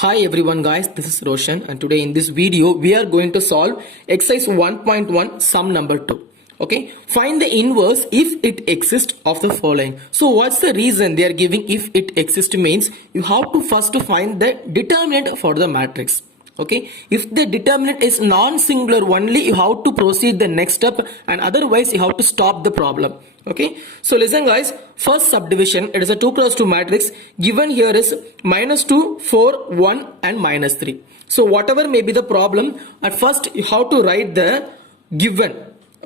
Hi everyone guys, this is Roshan and today in this video we are going to solve exercise 1.1 sum number 2. Okay, find the inverse if it exists of the following. So what's the reason they are giving if it exists means you have to first find the determinant for the matrix. Okay, if the determinant is non-singular only you have to proceed the next step and otherwise you have to stop the problem. Okay, so listen guys, first subdivision, it is a 2 cross 2 matrix. Given here is -2, 4, 1 and -3. So whatever may be the problem, at first you have to write the given.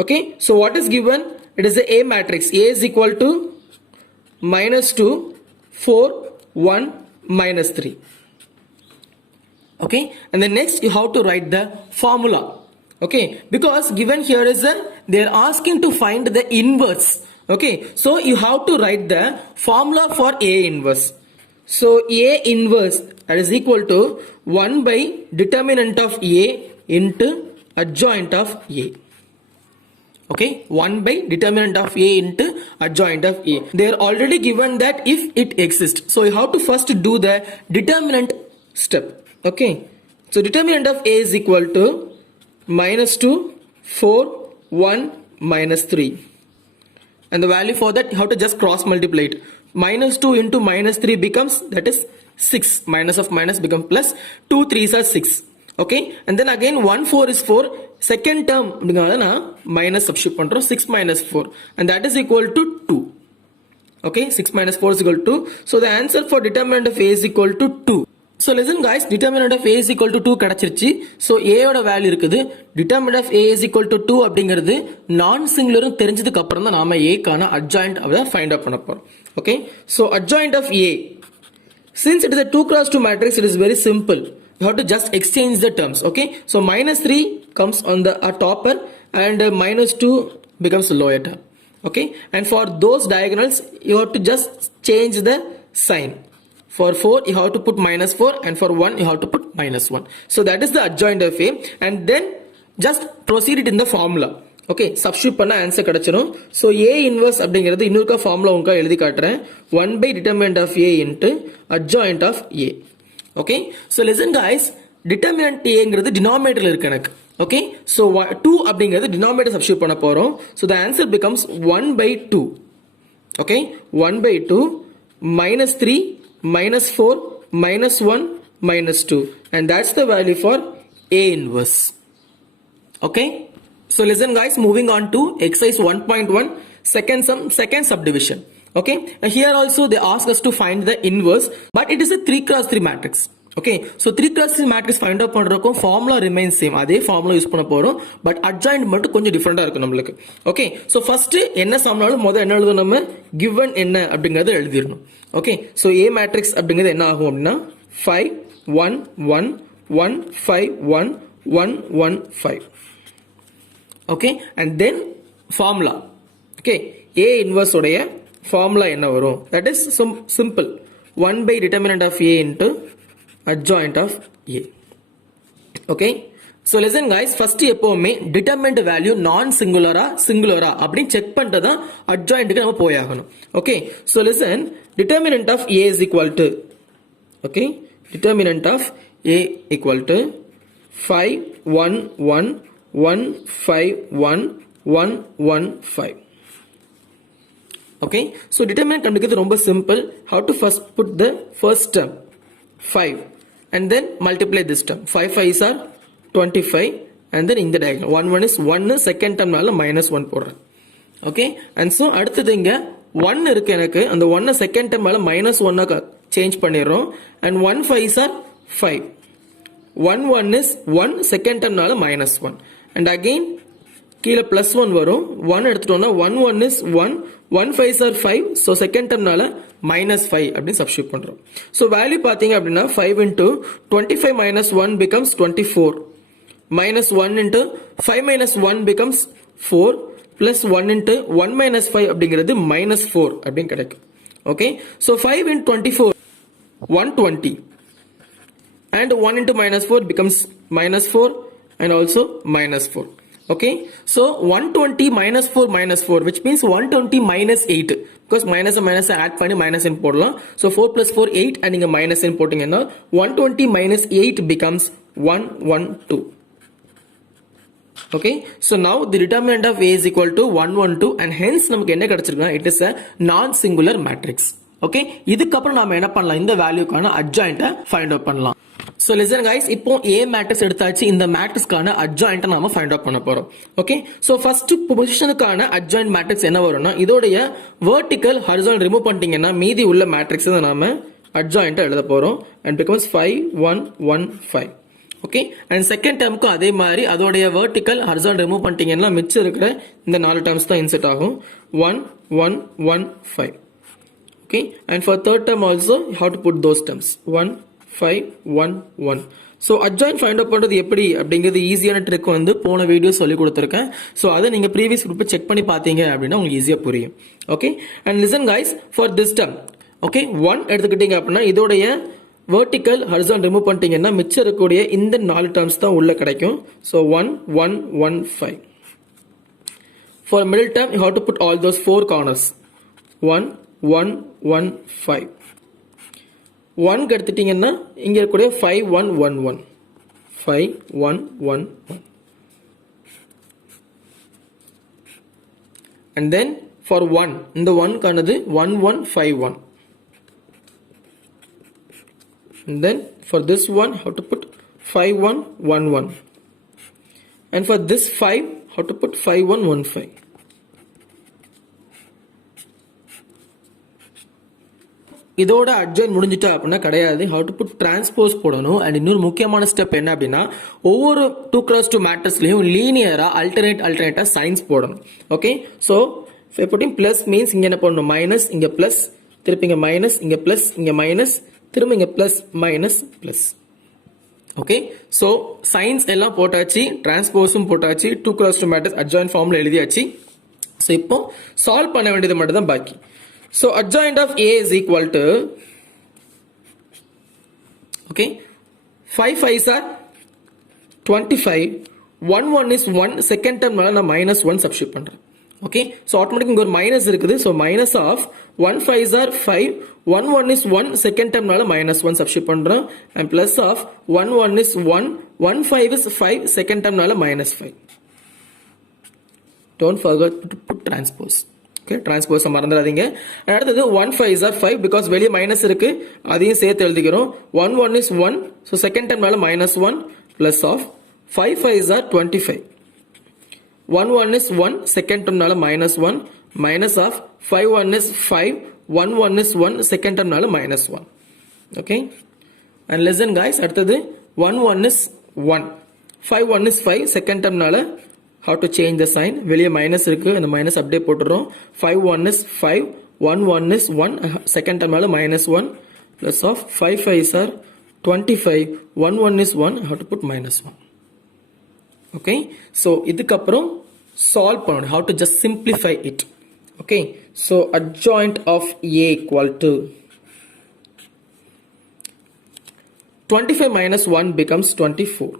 Okay, so what is given? It is the A matrix. A is equal to -2, 4, 1, -3. Okay, and then next you have to write the formula. Okay, because given here is they are asking to find the inverse. Okay, so you have to write the formula for A inverse. So A inverse that is equal to 1 by determinant of A into adjoint of A. Okay, 1 by determinant of A into adjoint of A. They are already given that if it exists. So you have to first do the determinant step. Okay, so determinant of A is equal to -2, 4, 1, -3. And the value for that you have to just cross multiply it. -2 into -3 becomes, that is 6. Minus of minus becomes plus. 2 3s are 6. Okay, and then again 1 4 is 4. Second term minus substitute pandrom. 6 minus 4 and that is equal to 2. Okay, 6 minus 4 is equal to 2. So the answer for determinant of A is equal to 2. So listen guys, determinant of A is equal to 2 கடச்சிருச்சு. So A ஓட value இருக்குது. Determinant of A is equal to 2 அப்படிங்கிறது நான் singular தெரிஞ்சதுக்கு அப்புறம் தான் நாம A கான adjoint find out பண்ண போறோம். Okay, so adjoint of A, since it is a 2 cross 2 matrix, it is very simple. You have to just exchange the terms. Okay, so -3 comes on the topper and -2 becomes lower term. Okay, and for those diagonals you have to just change the sign. For 4 you have to put -4 and for 1 you have to put -1. So that is the adjoint of A and then just proceed it in the formula. Okay, substitute பண்ண answer கிடைச்சிரும். So A inverse அப்படிங்கிறது இன்னொரு formula உங்களுக்கு எழுதி காட்டுறேன். 1 by determinant of A into adjoint of A. Okay, so listen guys, determinant Aங்கிறது denominatorல இருக்கு எனக்கு. Okay, so 2 அப்படிங்கிறது denominator substitute பண்ண போறோம். So the answer becomes 1 by 2. Okay, 1 by 2 -3 -4 -1 -2 and that's the value for A inverse. Okay, so listen guys, moving on to exercise 1.1 second subdivision. Okay, now here also they ask us to find the inverse, but it is a 3 cross 3 matrix. Okay, so 3 cross 3 matrix find out பண்றதுக்கும் formula remains same. அதே formula use பண்ண போறோம், but adjoint மட்டும் கொஞ்சம் டிஃபரெண்டா இருக்கு நமக்கு. Okay, so first என்ன சம்னாலும் முதல்ல என்ன எழுதணும், நம்ம given என்ன அப்படிங்கறத எழுதிரணும். Okay, so A matrix அப்படிங்கிறது என்ன ஆகும் அப்படினா 5 1 1 1 5 1 1 1 5. Okay, and then formula. Okay, A inverse உடைய formula என்ன வரும், that is simple, 1 by determinant of A into adjoint of A. Okay, so listen guys, first எப்பவுமே determinant value non singular singular அப்படின்னு check பண்ணிட்டு தான் adjointக்கு நம்ம போய் ஆகணும். Okay, so listen, determinant of A is equal to, okay, determinant of A equal to 5 1 1 1 5 1 1 1 5. Okay, so determinant கண்டுக்கிறது ரொம்ப simple. How to first put the first term 5 and then multiply this term. 5 5s are 25 and then in the diagonal 1 1 is 1, second term நால -1 போடுறேன். Okay, and so அடுத்தது இங்க 1 இருக்கு எனக்கு, அந்த 1 second term நால -1 change பண்ணிடுறோம் and 1 5s are 5. 1 1 is 1, second term நால -1 and again கீழே +1 வரும். 1 எடுத்துட்டோம்னா 1 1 is 1, 1 5s are 5, so second term நால -5 அப்படின்னு சப்ஸ்டிட்யூட் பண்றோம். So வேல்யூ பாத்தீங்க அப்படின்னா 5 into 25 minus 1 becomes 24, minus 1 into 5 minus 1 becomes 4, plus 1 into 1 minus 5 அப்படிங்கிறது -4 அப்படின்னு கிடைக்கும். Okay, so 5 into 24 120 and 1 into -4 becomes -4 and also -4. Okay, so 120 -4 -4 which means 120 -8 because minus add பண்ணி minus n போடலாம். ஸோ 4 + 4 8 அண்ட் இங்க minus n போட்டீங்கன்னா 120 minus 8 becomes 112. Okay, so now the determinant of A is equal to 112 and hence நமக்கு என்ன கிடைச்சிருக்குன்னா it is a non-singular matrix. Okay, இதுக்கப்புறம் நாம என்ன பண்ணலாம், இந்த வேல்யூக்கான adjoint ஃபைண்ட் அவுட் பண்ணலாம். So listen guys, இப்போ A மேட்ரிக்ஸ் எடுத்தாச்சு, இந்த மேட்ரிக்ஸ்க்கான adjoint நாம ஃபைண்ட் அவுட் பண்ண போறோம். Okay, so first பொசிஷனுக்கான adjoint matrix என்ன வரும்னா இதோடைய vertical horizontal ரிமூவ் பண்ணிட்டீங்கன்னா மீதி உள்ள மேட்ரிக்ஸ் நாம adjoint எழுத போறோம் and becomes 5 1 1 5. Okay, and second டேர்முக்கு அதே மாதிரி அதோடைய வெர்டிக்கல் ஹரிசாண்டல் ரிமூவ் பண்ணிட்டீங்கன்னா மிச்சம் இருக்கிற இந்த 4 டேர்ம்ஸ் தான் இன்செர்ட் ஆகும். 1 1 1 5. Okay, and for third term also you have to put those terms 1 5 1 1. So adjoint find out பண்ணுறது எப்படி அப்படிங்கிறது ஈஸியான ட்ரிக் வந்து போன வீடியோ சொல்லி கொடுத்துருக்கேன். ஸோ அதை நீங்கள் ப்ரீவியஸ் குரூப்பை செக் பண்ணி பார்த்தீங்க அப்படின்னா உங்களுக்கு ஈஸியாக புரியும். Okay, and listen guys, for this term okay 1 எடுத்துக்கிட்டீங்க அப்படின்னா இதோடைய vertical horizontal ரிமூவ் பண்ணிட்டீங்கன்னா மிச்சம் இருக்கக்கூடிய இந்த 4 டேர்ம்ஸ் தான் உள்ள கிடைக்கும். So 1 1 1 5. For middle term you have to put all those 4 corners 1 1 1 5. 1 எடுத்துட்டீங்கன்னா இங்க இருக்கக்கூடிய 5 1 1 1 5 1 1 1. And then for 1 இந்த 1 கானது 1 1 5 1. And then for this one how to put 5 1 1 1, and for this 5 how to put 5 1 1 5. இதோட அட்ஜாயின் முடிஞ்சிட்டா அப்படின்னா கிடையாது, how to put transpose போடணும். And இன்னொரு முக்கியமான ஸ்டெப் என்ன அப்படின்னா ஒவ்வொரு 2x2 மேட்ரிக்ஸ்லயும் லீனியரா அல்டர்னேட்டா சைன்ஸ் போடணும். Okay, so pudding plus means இங்க என்ன பண்ணணும் மைனஸ், இங்க பிளஸ், திருப்பி இங்க மைனஸ், இங்க பிளஸ், இங்க மைனஸ், திரும்ப இங்க plus minus plus. Okay, so science எல்லாம் போட்டாச்சு, டிரான்ஸ்போஸும் போட்டாச்சு, 2x2 மேட்ரிக்ஸ் அட்ஜாயின்ட் ஃபார்ம்ல எழுதியாச்சு. சோ இப்போ சால்வ் பண்ண வேண்டியது மட்டும் தான் பாக்கி. So adjoint of A is equal to okay 5 5s are 25, 1 1 is 1, second டேர்ம்னால நான் -1 சப்ஸ்டிட்யூட் பண்றேன். ஓகே, சோ ஆட்டோமேட்டிக் இங்க ஒரு மைனஸ் இருக்குது. So minus of 1 5s are 5, 1 1 is 1, second டேர்ம்னால -1 சப்ஸ்டிட்யூட் பண்றோம். and plus of 1 1 is 1, 1 5 is 5, second டேர்ம்னால -5. don't forget to put transpose. Okay, transpose மறந்துடாதீங்க. அடுத்தது 1 5s are 5 because வெளியே மைனஸ் இருக்கு, அதையும் சேர்த்து எழுதிக்கிறோம். 1 1 is 1, so செகண்ட் டேர்ம்னால -1 plus of 5 5s are 25. 1 1 is 1, second டேர்ம்னால -1 minus of 5 1 is 5, 1 1 is 1, second டேர்ம்னால -1. ஓகே, and listen guys, அடுத்தது 1 1 is 1, 5 1 is 5, செகண்ட் டேர்ம்னால how to change the sign, வெளியே மைனஸ் இருக்கு, அந்த மைனஸ் அப்படியே போட்டுறோம். 5 1 is 5, 1 1 is 1, செகண்ட் டேர்ம்னால -1 plus of 5 5s are 25, 1 1 is 1, how to put -1. okay, so இதுக்கப்புறம் சால்வ் பண்ணணும், how to just simplify it. okay, so adjoint of A equal to 25 minus 1 becomes 24.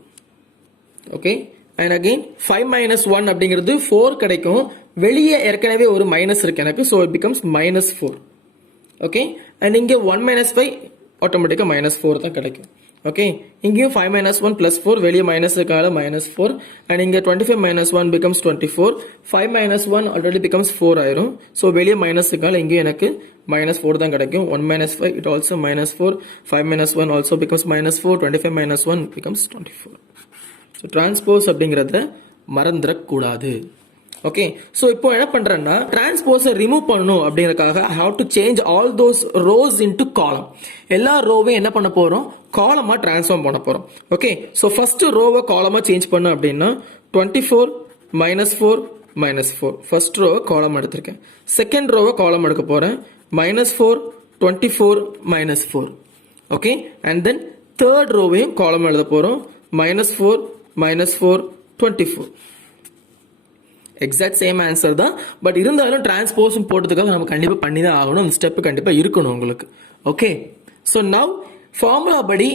okay, and again 5 minus 1 அப்படிங்கிறது 4 கிடைக்கும், வெளியே ஏற்கனவே ஒரு minus இருக்கு எனக்கு, so it becomes -4. okay, and இங்க 1 minus 5 ஆட்டோமேட்டிக்கா -4 தான் கிடைக்கும். ஓகே, இங்கேயும் 5 minus 1 plus 4, வெளியே மைனஸ் இருக்கால -4, and இங்க 25 minus 1 becomes 24, 5 minus 1 already becomes 4 ஆயிரும். so வெளியே மைனஸ் இருக்கால இங்கேயும் எனக்கு -4 தான் கிடைக்கும். 1 minus 5 it also -4, 5 minus 1 also becomes -4, 25 minus 1 becomes 24. so transpose அப்படிங்கறத மறந்துடக்கூடாது. ஓகே, சோ இப்போ என்ன பண்றேன்னா டிரான்ஸ்போஸை ரிமூவ் பண்ணணும் அப்படிங்கறதுக்காக I have to change all those rows into column. எல்லா ரோவையும் என்ன பண்ண போறோம், காலமா டிரான்ஸ்ஃபார்ம் பண்ண போறோம். ஓகே, சோ ஃபர்ஸ்ட் ரோவை காலமா சேஞ்ச் பண்ண அப்படின்னா 24 -4 -4, ஃபர்ஸ்ட் ரோவை காலம் எடுத்திருக்கேன். செகண்ட் ரோவை காலம் எடுக்க போறேன், -4 24 -4. ஓகே, அண்ட் தென் தேர்ட் ரோவையும் காலம் எழுத போறோம், -4 -4 24. எக்ஸாக்ட் சேம் ஆன்சர் தான், பட் இருந்தாலும் டிரான்ஸ்போஸும் போட்டதுக்காக நம்ம கண்டிப்பா பண்ணி தான் ஆகணும், அந்த ஸ்டெப் கண்டிப்பா இருக்கணும் உங்களுக்கு. ஓகே, ஸோ நவ் ஃபார்முலா படி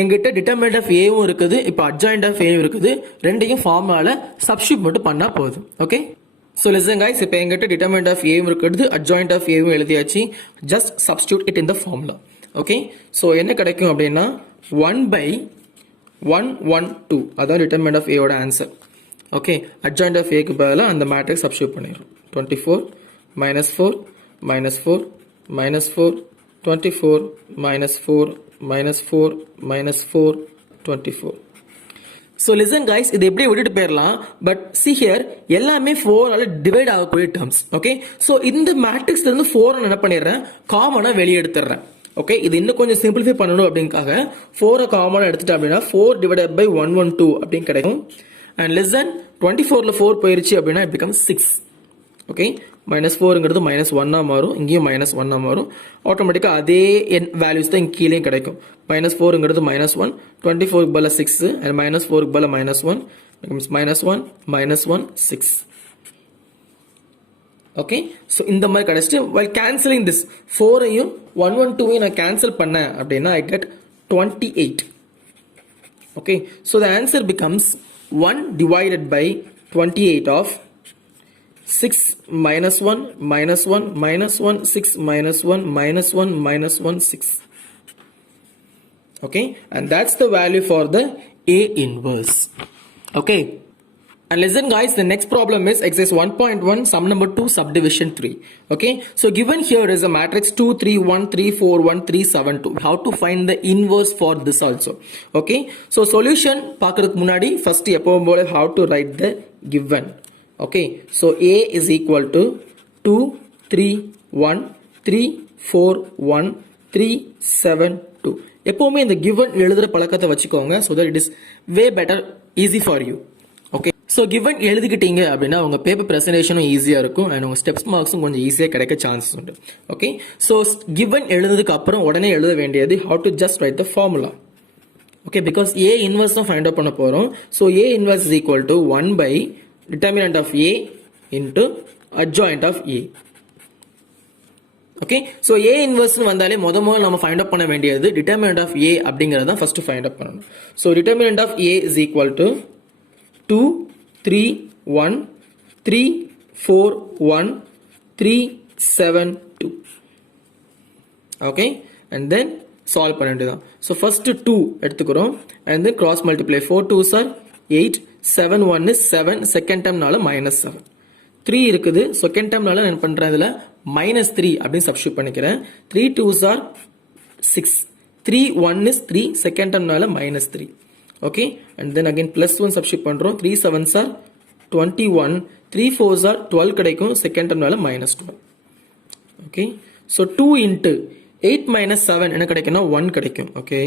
எங்கிட்ட டிட்டர்மினன்ட் ஆஃப் ஏவும் இருக்குது, இப்போ அட்ஜாயின்ட் ஆஃப் ஏவும் இருக்குது, ரெண்டையும் ஃபார்முலால சப்ஸ்டிட்யூட் மட்டும் பண்ணா போதும். ஓகே, So listen guys, இப்போ எங்கிட்ட determinant of A இருக்குது, adjoint of A எழுதியாச்சு. Just substitute it in the formula. Okay, so என்ன கிடைக்கும் அப்படின்னா 1 by 112 அதான் determinant of A ஓட answer. Okay, adjoint of A க்கு பதிலா அந்த மேட்ரிக்ஸ் சப்ஸ்டிட்யூட் பண்ணிடுறோம். 24 minus 4 minus 4 minus 4 24 minus 4 minus 4 minus 4 24. So listen guys, இது எப்படி விட்டுட்டு போயிடலாம், பட் see here எல்லாமே 4 ஆல டிவைட் ஆகக்கூடிய டேர்ம்ஸ். ஓகே, ஸோ இந்த மேட்ரிக்ஸ்ல இருந்து 4 என்ன பண்ணிடுறேன், காமனா வெளியே எடுத்துடுறேன். ஓகே, இது இன்னும் கொஞ்சம் சிம்பிளிஃபை பண்ணணும் அப்படிங்காக 4 காமனா எடுத்துட்டு அப்படின்னா 4 divided by 112 அப்படின்னு கிடைக்கும். அண்ட் listen, 24ல 4 போயிருச்சு அப்படின்னா it becomes 6. ஓகே, மைனஸ் 4ங்கிறது மைனஸ் 1 மாறும், இங்கேயும் மைனஸ் 1 மாறும். ஆட்டோமேட்டிக்காக அதே வேல்யூஸ் தான் இங்கே கீழே கிடைக்கும். மைனஸ் 4ங்கிறது மைனஸ் 1, 24க்கு பதிலா 6 அண்ட் மைனஸ் 4க்கு பதிலா minus 1 becomes minus 1 minus 1 6. Okay, so இந்த மாதிரி கிடைச்சிட்டு while cancelling this 4ஐயும் 112ஐயும் நான் கேன்சல் பண்ணேன் அப்படின்னா I get 28. Okay, so the answer becomes 1 divided by 28 of 6 minus 1 minus 1 minus 1 6 minus 1 minus 1 minus 1 6. Okay, and that's the value for the A inverse. Okay, and listen guys, the next problem is exercise 1.1 sum number 2 subdivision 3. Okay, so given here is a matrix 2 3 1 3 4 1 3 7 2. How to find the inverse for this also. Okay, so solution பார்க்கிறதுக்கு முன்னாடி first எப்பவும் போல how to write the given. Okay, so A is equal to 2 3 1 3 4 1 3 7 2. எப்பவுமே இந்த given எழுதுற பழக்கத்தை வச்சுக்கோங்க, so that it is way better easy for you. Okay, so given எழுதிக்கிட்டீங்க அப்படின்னா உங்க பேப்பர் பிரசன்டேஷனும் ஈஸியா இருக்கும் and உங்க ஸ்டெப்ஸ் மார்க்ஸும் கொஞ்சம் ஈஸியா கிடைக்க சான்சஸ் உண்டு. Okay, so given எழுதுனதுக்கு அப்புறம் உடனே எழுத வேண்டியது how to just write the formula. Okay, because A inverse தான் find out பண்ண போறோம். So A inverse is equal to 1 by determinant of A into adjoint of A. Okay, so A inverse வந்தாலே முதல்ல நம்ம find out பண்ண வேண்டியது determinant of A அப்படிங்கறத தான் first find out பண்ணணும். So determinant of A is equal to 2 3 1 3 4 1 3 7 2. Okay, and then solve பண்ண வேண்டியது. So first 2 எடுத்துக்கிறோம் and then cross multiply. 4 2s are 8, 7 1 is 7, second term நால minus 7. 3 இருக்குது, second term நால என்ன பண்றேன், இதுல minus 3 அப்படின்னு substitute பண்ணிக்கிறேன். 3 2s are 6, 3 1 is 3, second term நால minus 3. Okay, and then again plus 1 substitute பண்றோம். 3 7s are 21, 3 4s are 12 கிடைக்கும், second term நால minus 12. Okay, so 2 into 8 minus 7 என்ன கிடைக்கும்னா 1 கிடைக்கும். Okay,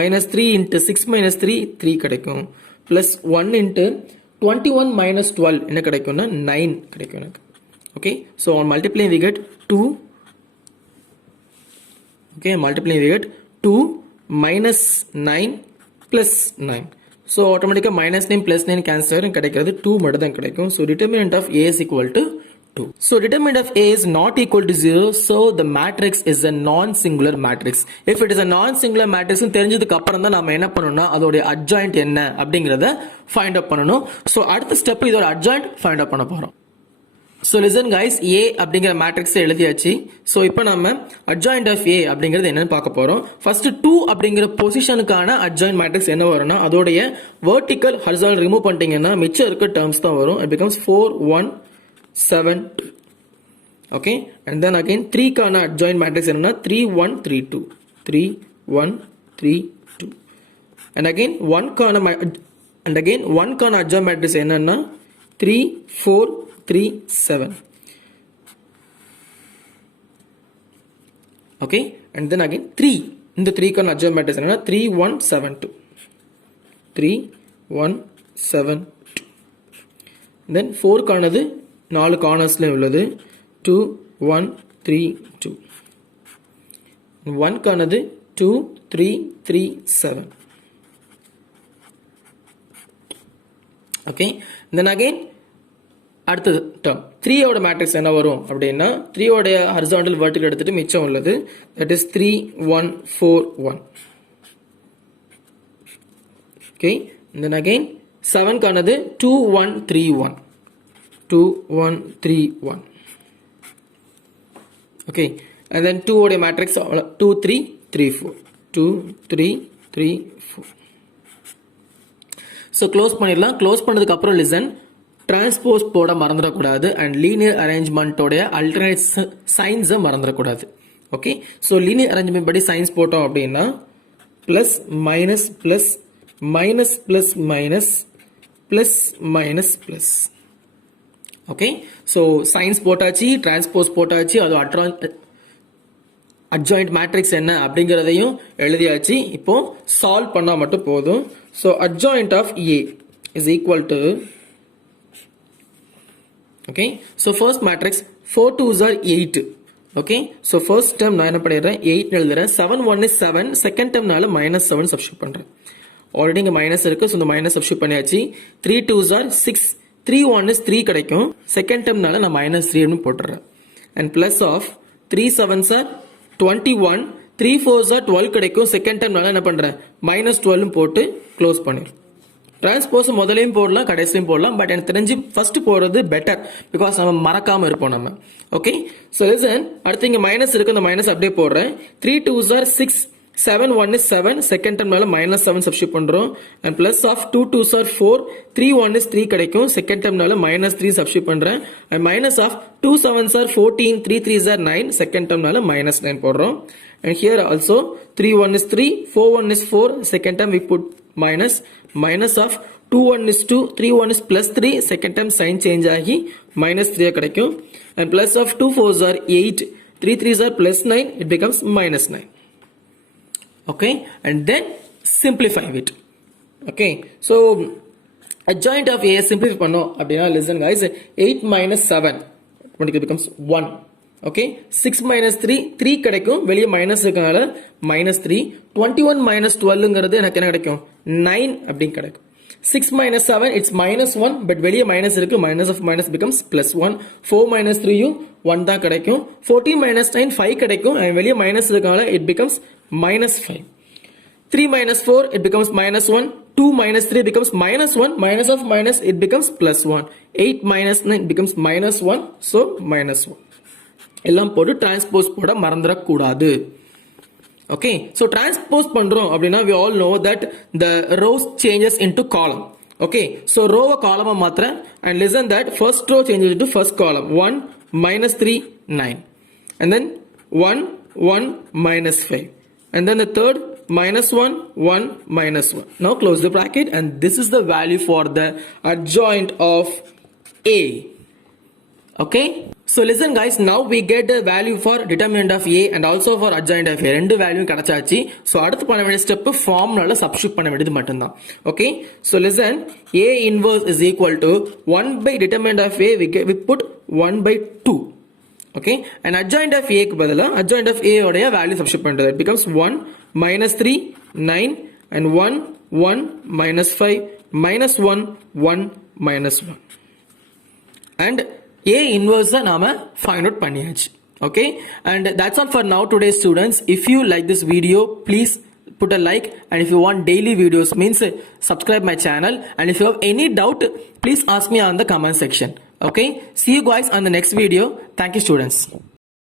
minus 3 into 6 minus 3 3 கிடைக்கும். Plus 1 into 21 minus 12 என்ன கிடைக்கும்னா 9 கிடைக்கும் எனக்கு. Okay, so on multiplying we get 2. Okay, multiplying we get 2 minus 9 plus 9. So automatically minus 9 plus 9 cancel ஆகும், கிடைக்கிறது 2 மட்டும் தான் கிடைக்கும். So determinant of A is equal to 2. So determinant of A is not equal to 0, so the matrix is a non-singular matrix. If it is a non-singular matrix தெரிஞ்சதுக்கு அப்புறம் தான் நாம என்ன பண்ணணும்னா அதோட adjoint என்ன அப்படிங்கறத find out பண்ணணும். So அடுத்த ஸ்டெப் இதோட adjoint find out பண்ண போறோம். So listen guys, A அப்படிங்கிற மேட்ரிக்ஸ் எழுதியாச்சு. So இப்போ நம்ம adjoint of A அப்படிங்கிறது என்னன்னு பார்க்க போறோம். First 2 அப்படிங்கிற பொசிஷனுக்கான adjoint மேட்ரிக்ஸ் என்ன வரும்னா அதோடைய vertical horizontal ரிமூவ் பண்ணிட்டீங்கன்னா மிச்சம் இருக்க டேர்ம்ஸ் தான் வரும். It becomes 4 1 7 2. Okay, and then again 3 கான adjoint matrix என்னன்னா 3 1 3 2, 3 1 3 2, and again 1 கான adjoint matrix என்னன்னா 3 4 3 7. Okay, and then again 3 இந்த 3 கான adjoint matrix என்னன்னா 3 1 7 2, 3 1 7 2. then 4 கானது 4 கார்னர்ஸ்ல உள்ளது 2 1 3 2. 1 கானது 2 3 3 7. Okay, then again அடுத்த term 3 ஓட மேட்ரிக்ஸ் என்ன வரும் அப்படின்னா 3 ஓட ஹரிசாண்டல் வெர்டிகல் எடுத்துட்டு மிச்சம் உள்ளது that is 3 1 4 1. Okay, and then again 7 கானது 2 1 3 1, 2 1 3 1. Okay, and then 2 உடைய matrix 2 3 3 4 2 3 3 4. So close பண்ணிடலாம். க்ளோஸ் பண்ணதுக்கு அப்புறம் listen, டிரான்ஸ்போஸ் போட மறந்துடக்கூடாது அண்ட் லீனியர் அரேஞ்ச்மெண்ட்டோடைய அல்டர்னேட் சைன்ஸை மறந்துடக்கூடாது. ஓகே, ஸோ லீனியர் அரேஞ்ச்மெண்ட் படி சைன்ஸ் போட்டோம் அப்படின்னா plus minus plus minus plus minus plus minus plus. Okay, so science போட்டாச்சு, டிரான்ஸ்போஸ் போட்டாச்சு, அது அட்ஜாயிண்ட் மேட்ரிக்ஸ் என்ன அப்படிங்கிறதையும் எழுதியாச்சு. இப்போ சால்வ் பண்ணால் மட்டும் போதும். So adjoint of A is equal to, okay, so first matrix 4 2s are 8. okay, so first term நான் என்ன பண்ணிடுறேன் 8 எழுதுறேன். 7 1 is 7, second term நால minus 7 substitute பண்றேன். already இங்க minus இருக்கு, so இந்த minus substitute பண்ணியாச்சு. 3 2s are 6, 3 1 is 3 கிடைக்கும், second term நால நான் minus 3 னு போட்டுறேன். and plus of 3 7s are 21, 3 4s are 12 கிடைக்கும், second term நால என்ன பண்றேன் minus 12 னு போட்டு க்ளோஸ் பண்ணிடுறேன். டிரான்ஸ்போஸ் முதலையும் போடலாம் கடைசியும் போடலாம், பட் எனக்கு தெரிஞ்சு ஃபர்ஸ்ட் போடுறது பெட்டர், பிகாஸ் நம்ம மறக்காம இருப்போம் நம்ம. ஓகே, ஸோ லிசன், அடுத்து இங்க மைனஸ் இருக்கு, அந்த மைனஸ் அப்படியே போடுறேன். 3 2s are 6, 7 1 is 7, செகண்ட் டேர்ம்னால மைனஸ் 7 சப்ஸ்டிட் பண்றோம். And plus of 2 2s are 4, 3 1 is 3 கிடைக்கும், செகண்ட் டேர்ம்னால மைனஸ் 3 சப்ஸ்டிட் பண்றேன். And minus of 2 7s are 14, 3 3s are 9, second டேர்ம்னால மைனஸ் 9 போடுறோம். And here also 3 1 is 3, 4 1 is 4, second term we put minus, minus of 2 1 is 2, 3 1 is plus 3, second term sign change ஆகி minus 3 கிடைக்கும். And plus of 2 4s are 8, 3 3s are plus 9, it becomes minus 9. Okay, and then simplify it. Okay, so adjoint of A simplify பண்ணோம் அப்படின்னா listen guys, 8 minus 7 automatically becomes 1. okay, 6 minus 3 3 கிடைக்கும், வெளியே minus இருக்கனால minus 3. 21 minus 12ங்கிறது எனக்கு என்ன கிடைக்கும் 9 அப்படி கிடைக்கும். 6 minus 7 it's minus 1, but வெளியே மைனஸ் இருக்கு, minus of minus becomes plus 1. 4 minus 3 1 தான் கிடைக்கும். 14 minus 9 5 கிடைக்கும், and வெளியே மைனஸ் இருக்கனால it becomes minus 5. 3 minus 4 it becomes minus 1. 2 minus 3 becomes minus 1, minus of minus it becomes plus 1. 8 minus 9 becomes minus 1, so minus 1. எல்லாம் போட்டு transpose போட மறந்துடக்கூடாது. Okay, so transpose பண்றோம் அப்படின்னா we all know that the rows changes into column. Okay, so ரோவை காலமா மாத்துறேன். and listen that first row changes into first column. 1 minus 3 9, and then 1 1 minus 5, and then the third minus 1 1 minus 1. now close the bracket, and this is the value for the adjoint of A. okay, so listen guys, now we get the value for determinant of A and also for adjoint of A. ரெண்டு value கிடைச்சாச்சு. so அடுத்து பண்ண வேண்டிய step ஃபார்முலால substitute பண்ண வேண்டியது மட்டும்தான். okay, so listen, A inverse is equal to 1 by determinant of A, we put 1 by 2. okay, and adjoint of A க்கு பதிலா adjoint of A உடைய வேல்யூ சப்ஸ்டிட்யூட் பண்றது, it becomes 1 minus 3 9, and 1 1 minus 5 minus 1 1 minus 1. and A inverse நாம find out பண்ணியாச்சு. okay, and that's all for now today students. if you like this video, please put a like, and if you want daily videos means subscribe my channel, and if you have any doubt please ask me on the comment section. okay, see you guys on the next video. thank you students.